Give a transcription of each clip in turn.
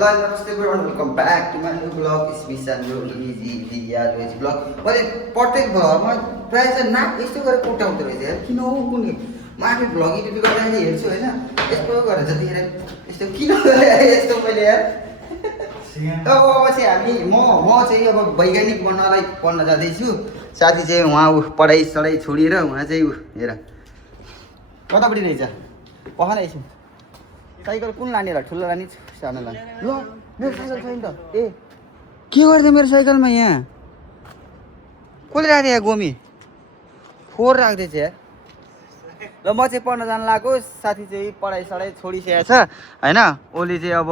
hello नमस्ते everyone welcome back to my new blog special यो इजी यालुएज ब्लग मैले प्रत्येक भ्लगमा प्रायः चाहिँ नाक यस्तो गरेर कोट्याउँदो रहेछ यार किन हो कुन म आफै भ्लग एडिट गर्दाखेरि हेर्छु होइन यस्तो गरेर जतिखेर यस्तो किन यस्तो मैले यार अब चाहिँ हामी म चाहिँ अब वैज्ञानिक बन्नलाई पढ्न जाँदैछु साथी चाहिँ उहाँ पढाइ सढाइ छोडेर उहाँ चाहिँ हेर कतापट्टि रहेछ पख रहेछ साइकल कुन लाने होला ठुलो लाने सानो लाने ल मेरो साइकल छैन त ए के गर्दै मेरो साइकलमा यहाँ कसले राख्दै यहाँ गोमी फोहोर राख्दैछ यार ल म चाहिँ पढ्न जान लागेको साथी चाहिँ पढाइ सढाइ छोडिसकेको छ होइन ओली चाहिँ अब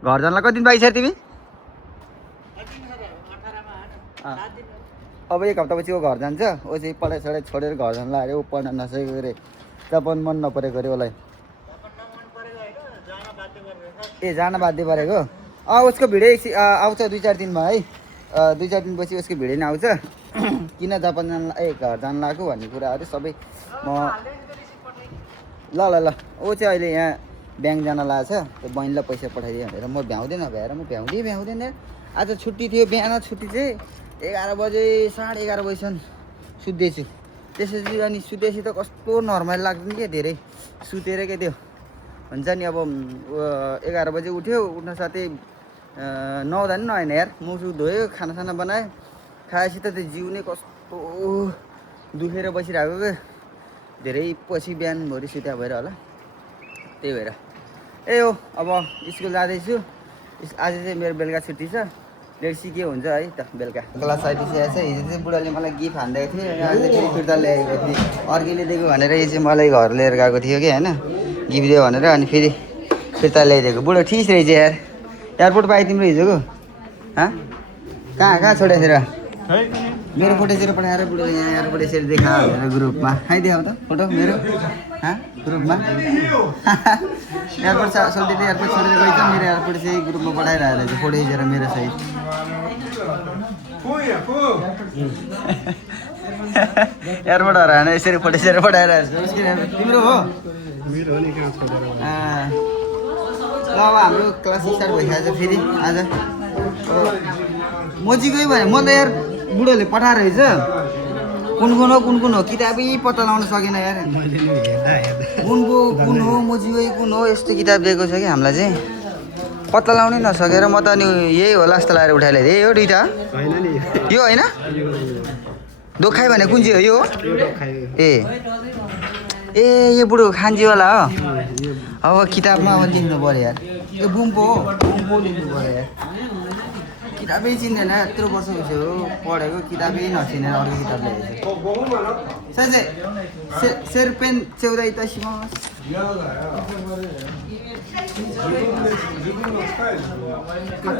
घर जानलाई कति दिन बाँकी छ तिमी अब एक हप्तापछि ऊ घर जान्छ ऊ चाहिँ पढाइ सढाइ छोडेर घर जान लाग्यो ऊ पढ्न नसकेको अरे जापान मन नपरेको अरे उसलाई ए जान बाध्य परेको उसको भिडियो आउँछ 2-4 दिनमा है 2-4 दिनपछि उसको भिडियो नै आउँछ किन जापान जान घर जान लाग्यो भन्ने कुराहरू सबै म ल ऊ चाहिँ अहिले यहाँ ब्याङ्क जान लागेको छ त्यो बहिनीलाई पैसा पठाइदियो भनेर म भ्याउँदैन भ्याएर म भ्याउँदैन आज छुट्टी थियो बिहान छुट्टी चाहिँ 11 बजे 11:30 बजीसम्म सुत्दैछु त्यसपछि अनि सुतेपछि त कस्तो नर्मल लाग्दैन क्या धेरै सुतेर क्या त्यो हुन्छ नि अब 11 बजे उठ्यो उठ्न साथै नुहाउँदा नि नआएन यार मुख धोयो खानासाना बनायो खाएपछि त त्यो जिउ नै कस्तो दुखेर बसिरहेको क्या धेरै पछि बिहानभरि सुत्या भएर होला त्यही भएर ए हो अब स्कुल जाँदैछु आज चाहिँ मेरो बेलुका छुट्टी छ लेट्सी के हुन्छ है त बेलुका क्लास आइदिसकेको छ हिजो चाहिँ बुढाले मलाई गिफ्ट हान्दिएको थियो आज फेरि फिर्ता ल्याएको थिएँ अर्कीले दिएको भनेर यो चाहिँ मलाई घर लिएर गएको थियो कि होइन गिफ्ट दियो भनेर अनि फेरि फिर्ता ल्याइदिएको बुढो ठिक रहेछ यार एयरपोर्ट पाएँ तिम्रो हिजोको कहाँ छोडेको थियो र मेरो फोटो यसरी पठाएर बुढोले यहाँ एयरपोर्ट यसरी देखा भनेर ग्रुपमा खाइदियो त फोटो मेरो ग्रुपमा एयरपोर्ट सोल्टीले एयरपोर्ट छोडेर गएछ मेरो एयरपोर्ट चाहिँ ग्रुपमा पठाइरहेको रहेछ फोटो खिचेर मेरो सहित एयरपोर्ट हराएन यसरी फोटो खिचेर पठाइरहेको छ तिम्रो हो ल अब हाम्रो क्लास स्टार्ट भइसकेको छ फेरि आज मजीकै भयो म त यार बुढोले पठाएर रहेछ कुन हो किताबै पत्ता लगाउन सकेन यार कुन हो मजीकै कुन हो यस्तो किताब दिएको छ कि हामीलाई चाहिँ पत्ता लगाउनै नसकेर म त अनि यही होला जस्तो लगाएर उठाइले यही हो दुइटा यो होइन दोखाइ भने कुन चाहिँ हो यो ए यो बुढो खान्जीवाला हो अब किताबमा अब लेख्नु पऱ्यो यार यो बुम्पो हो बुम्पो लेख्नु पऱ्यो यार किताबै चिन्दैन यत्रो वर्ष भइसक्यो पढेको किताबै नचिनेर अर्को किताब ल्याएको साँच्चै सेर्पेन चौधाइ तसिमस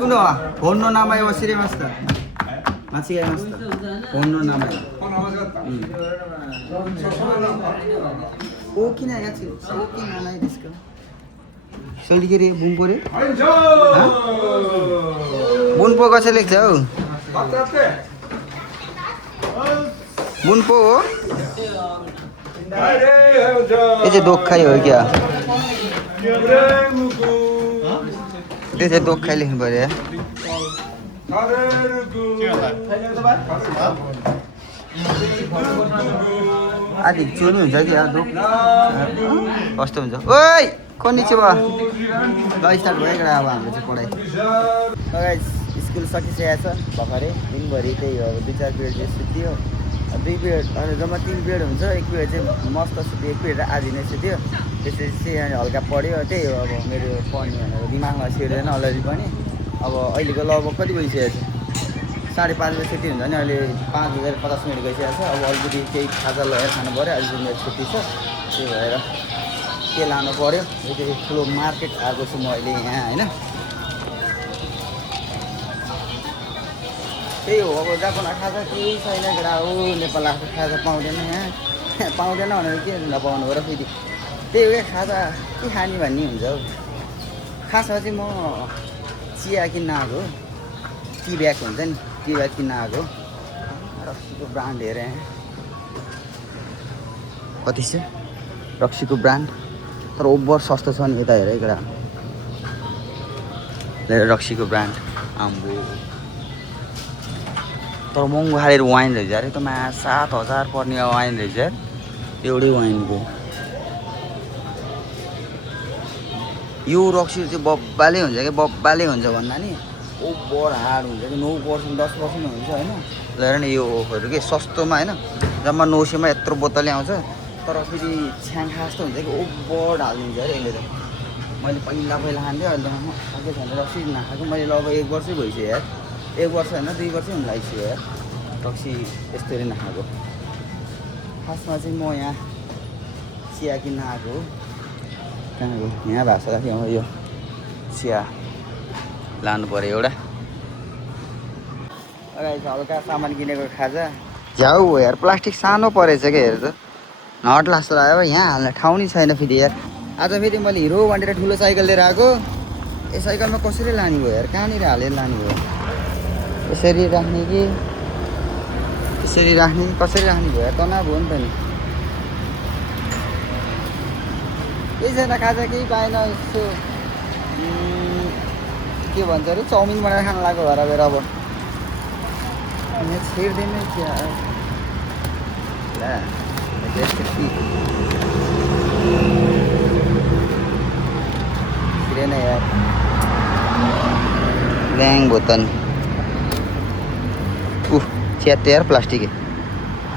कुन हो फोन नामाय वसिरेमस्त माछिगाइमस्त फोन नामाय ओकिना याची ओकिना नाही दिसका सोल्टी रे बुम्पो रे बुम्पो कसले लेख्छ हौ बुम्पो हो यो चाहिँ दोखाइ हो क्या त्यो चाहिँ दोखाइ लेख्नु पर्यो आदि चुनु हुन्छ कि कस्तो हुन्छ ओइ कन्निचिवा ल स्टार्ट भयो एउटा अब हाम्रो चाहिँ पढाइ स्कुल सकिसकेको छ भर्खरै दिनभरि त्यही हो 2-4 पिरियड चाहिँ सुत्यो 2 पिरियड अनि जम्मा 3 पिरियड हुन्छ 1 पिरियड चाहिँ मस्त सुत्यो 1 पिरियड आधी नै सुत्यो त्यसपछि चाहिँ अनि हल्का पढ्यो त्यही हो अब मेरो पढ्ने भनेर दिमागमा छिर्दैन अलरेडी पनि अब अहिलेको लगभग कति भइसकेको छ 5:30 बजी छुट्टी हुन्छ नि अहिले 5:50 गइसकेको छ अब अलिकति केही खाजा लगेर खानु पऱ्यो अहिले चाहिँ मेरो छुट्टी छ त्यही भएर के लानु पऱ्यो यति ठुलो मार्केट आएको छु म अहिले यहाँ होइन त्यही हो अब जापानमा खाजा केही छैन केटा हो नेपाल आएको खाजा पाउँदैन यहाँ पाउँदैन भनेर के नपाउनु हो र फेरि त्यही हो क्या खाजा के खाने भन्ने हुन्छ हौ खासमा चाहिँ म चिया किन्न आएको टी ब्याग हुन्छ नि टी ब्याग किन्न आएको रक्सीको ब्रान्ड हेरेँ कति छ रक्सीको ब्रान्ड तर ओभर सस्तो छ नि यता हेर एकटा रक्सीको ब्रान्ड आम्बो तर महँगो खालेर वाइन रहेछ अरे त 7,000 पर्ने वाइन रहेछ एउटै वाइनको यो रक्सी चाहिँ बब्बाले हुन्छ कि बब्बाले हुन्छ भन्दा नि ओभर हार्ड हुन्छ कि 9% 10% हुन्छ होइन लिएर नि योहरू के सस्तोमा होइन जम्मा 900मा यत्रो बोतलले आउँछ तर फेरि छ्याङखा जस्तो हुन्छ कि ओभर हालिदिन्छ अरे यसले त मैले पहिला खान्थेँ अहिले त खाएकै छैन रक्सी नखाएको मैले लगभग 1 वर्षै भइसक्यो यार 1 वर्ष होइन 2 वर्षै हुन लागिसक्यो यार रक्सी यस्तरी नखाएको खासमा चाहिँ म यहाँ चिया किन्न आएको हो कहाँ गयो यहाँ भएको छ कि यो चिया लानु पऱ्यो एउटा अगाडि हल्का सामान किनेको खाजा झ्याउ हो यार प्लास्टिक सानो परेछ क्या हेर त नट लास्तो लाग्यो यहाँ हाल्ने ठाउँ नि छैन फेरि यार आज फेरि मैले हिरो भनेर ठुलो साइकल लिएर आएको यो साइकलमा कसरी लाने भयो यार कहाँनिर हालेर लाने भयो यसरी राख्ने कि यसरी राख्ने कि कसरी राख्ने भयो यार तनाव भयो नि त नि केही छैन खाजा केही पाएन यसो के भन्छ अरे चाउमिन बनाएर खान लाग्यो घर गएर अब यहाँ छिर्दिनै क्या छिरेन यार ल्याङ बोतल च्यात्तो यार प्लास्टिक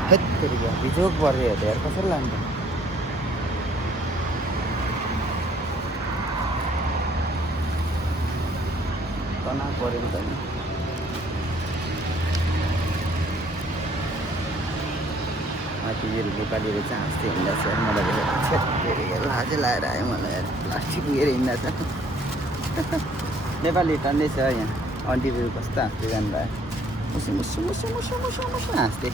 हेत्तेरी क्या बिजोग पर्यो हेर्दा यार कसरी लान्छ तनाव पऱ्यो नि त नि माथितिर बोकालीहरू चाहिँ हाँस्दै हिँड्दा छ मलाई देखेर लाजै लाएर आयो मलाई यार प्लास्टिक पुगेर हिँड्दा छ नेपाली टन्नै छ यहाँ आन्टीहरू कस्तो हाँस्दै जानुभयो मुसु मुसु मुसु मुसु मुसु मुसु हाँस्दै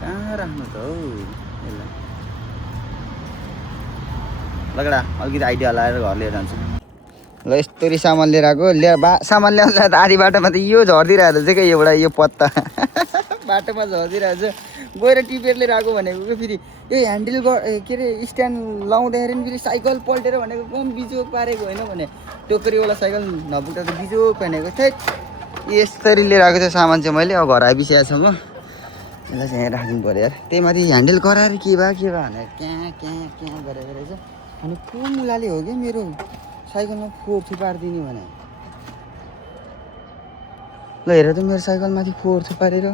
कहाँ राख्नु त हौ यसलाई लगडा अलिकति आइडिया लगाएर घर लिएर जान्छु ल यस्तरी सामान लिएर आएको सामान ल्याउँदा त आधी बाटोमा त यो झरिदिरहेको चाहिँ क्या एउटा यो पत्ता बाटोमा झरिदिरहेको छ गएर टिपेर लिएर आएको भनेको फेरि यो ह्यान्डल के अरे स्ट्यान्ड लाउँदाखेरि फेरि साइकल पल्टेर भनेको कम बिजोग पारेको होइन भने टोकरीवाला साइकल नपुग्दा त बिजोग भनेको थै यस्तरी लिएर आएको चाहिँ सामान चाहिँ मैले अब घर आइसकेको छ म यसलाई चाहिँ यहाँ राख्नु पऱ्यो यार त्यही माथि ह्यान्डल कराएर के भयो भनेर क्याँ गरेको रहेछ अनि को मुलाले हो कि मेरो साइकलमा फोहोर थुपारिदिने भने ल हेर त मेरो साइकलमाथि फोहोर थुपारेर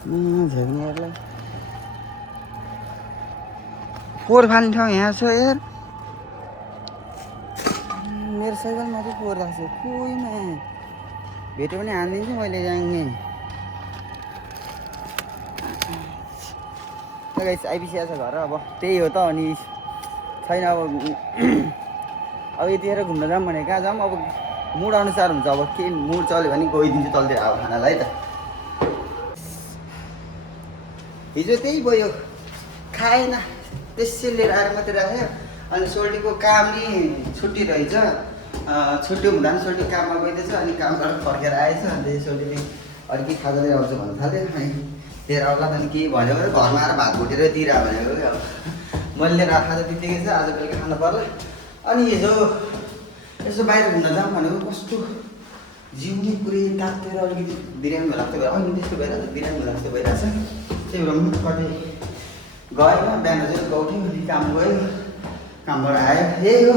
झ्याग्नेहरूलाई फोहोर फाल्ने ठाउँ यहाँ छ यार मेरो साइकलमाथि फोहोर लाग्छ कोहीमा भेट्यो भने हानिदिन्छु मैले जाने आइपिसिया छ घर अब त्यही हो त अनि छैन अब यतिखेर घुम्न जाऊँ भने कहाँ जाऊँ अब मुड अनुसार हुन्छ अब के मुड चल्यो भने गइदिन्छु तलतिर अब खानालाई त हिजो त्यही भयो खाएन त्यसै लिएर आएर मात्रै राख्यो अनि सोल्टीको काम नि छुट्टी रहेछ छुट्टी हुँदा पनि सोल्टी काममा गइदिएछ अनि कामबाट फर्केर आएछ अन्त सोल्टीले अलिकति खाजा लिएर आउँछ भन्नु थाल्यो अनि लिएर आउला त अनि केही भन्यो भने घरमा आएर भात भुटेर दिइरह भनेको कि अब मैले लिएर खाजा दिँदै छ आज बेलुका खानु पर्ला अनि हिजो यसो बाहिर घुम्न जाऊँ भनेको कस्तो जिउ नै पुरै तातेर अलिकति बिरामी लाग्छ अहिले त्यस्तो भइरहेको छ बिरामी लाग्छ भइरहेछ त्यही भएर पनि कतै गएन बिहान चाहिँ उठ्यो अनि काम गयो कामबाट आयो यही हो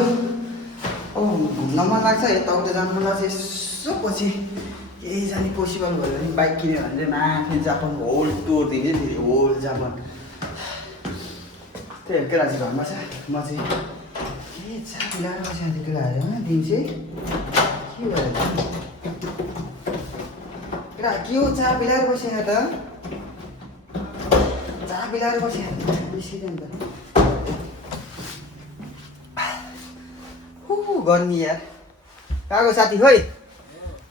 अब घुम्न मन लाग्छ यताउता जानु मन लाग्छ यसो पछि केही जाने पोसिबल भयो भने बाइक किन्यो भने चाहिँ माथि जापान होल टुर दिन्छ फेरि होल जापान त्यही केटा चाहिँ घरमा छ म चाहिँ के चा मिलाएर बसेको केटाहरू दिउँसै के भयो केटा के हो चा मिलाएर बसेको त चा मिलाएर बसेको बिर्सिँदैन त गर्मी यार कहाँको साथी खोइ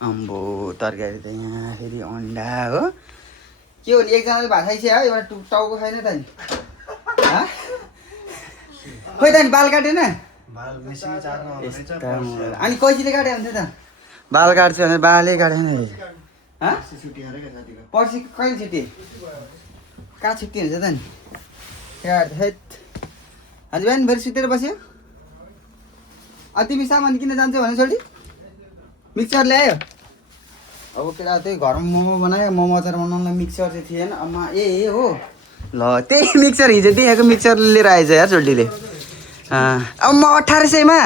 अम्बो तरकारी त यहाँ फेरि अन्डा हो के हो नि एकजनाले भात खाइसक्यो है एउटा टाउको खाएन त नि खोइ त नि बाल काटेन अनि कैसीले काट्यो भने त बाल काट्छु भने बालै काटेन पर्सि कहिले छुट्टी कहाँ छुट्टी हुन्छ त नि काट हेत आज बिहान फेरि सुतेर बस्यो तिमी सामान किन जान्छौ भने छोडी मिक्सर ल्यायो अब केटा त्यही घरमा मोमो बनायो मोमो अचार बनाउनलाई मिक्सर चाहिँ थिएन अम्मा ए हो ल त्यही मिक्सर हिजो देखेको मिक्सर लिएर आएछ यार चोल्टीले अब म 1800मा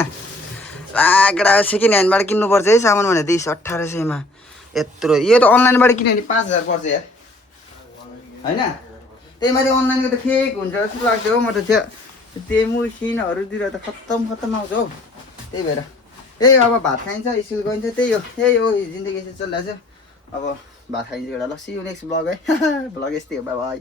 केटा सेकेन्ड ह्यान्डबाट किन्नुपर्छ है सामान भनेर दिइस 1800मा यत्रो यो त अनलाइनबाट किन्यो भने 5000 पर्छ यार होइन त्यही माथि अनलाइनको त फेक हुन्छ जस्तो लाग्छ हौ म त तेमु सिनहरूतिर त खत्तम आउँछ हौ त्यही भएर त्यही अब भात खाइन्छ स्कुल गइन्छ त्यही हो जिन्दगी यसरी चलिरहेको छ अब भात खाइन्छ एउटा ल सी यु नेक्स्ट ब्लग है ब्लग यस्तै हो बाई